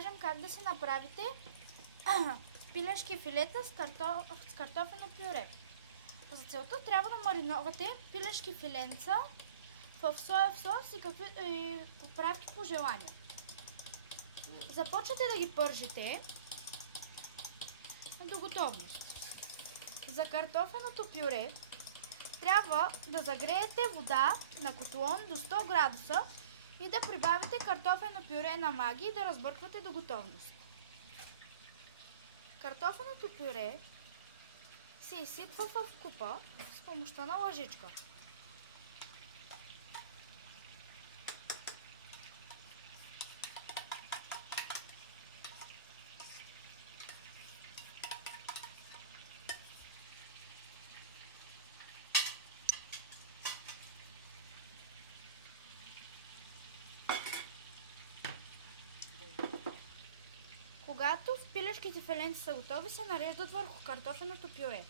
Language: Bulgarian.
покажем как да си направите пилешки филета с картофено пюре. За целта трябва да мариновате пилешки филенца в соев сос и поправки по желание. Започнете да ги пържите до готовност. За картофеното пюре трябва да загреете вода на котлон до 100 градуса и да прибавите картофено пюре на маги и да разбърквате до готовност. Картофеното пюре се изсипва в купа с помощта на лъжичка. Когато пилешките филенца са готови, се нареждат върху картофеното пюре.